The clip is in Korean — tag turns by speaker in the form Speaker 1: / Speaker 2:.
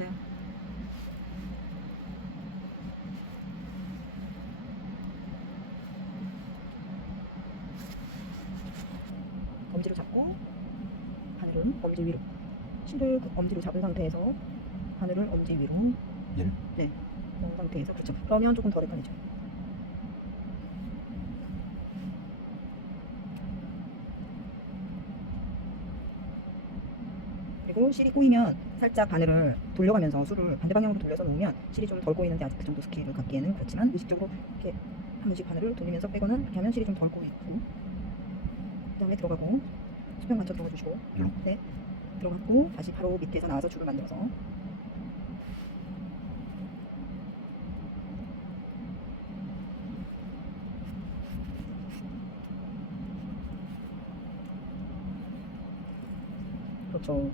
Speaker 1: 맞아요. 엄지를 잡고 바늘을 엄지 위로. 실을 그 엄지로 잡은 상태에서 바늘을 엄지 위로.
Speaker 2: 얘를?
Speaker 1: 네. 그런 상태에서 그렇죠. 그러면 조금 덜 헷갈리죠 그리고 실이 꼬이면 살짝 바늘을 돌려가면서 술을 반대 방향으로 돌려서 놓으면 실이 좀 덜 꼬이는데 아직 그 정도 스킬을 갖기에는 그렇지만 의식적으로 이렇게 한 번씩 바늘을 돌리면서 빼거나 이렇게 하면 실이 좀 덜 꼬이고 그 다음에 들어가고 수평 맞춰 들어가 주시고
Speaker 2: 이렇게?
Speaker 1: 네. 들어갔고 다시 바로 밑에서 나와서 줄을 만들어서. 그렇죠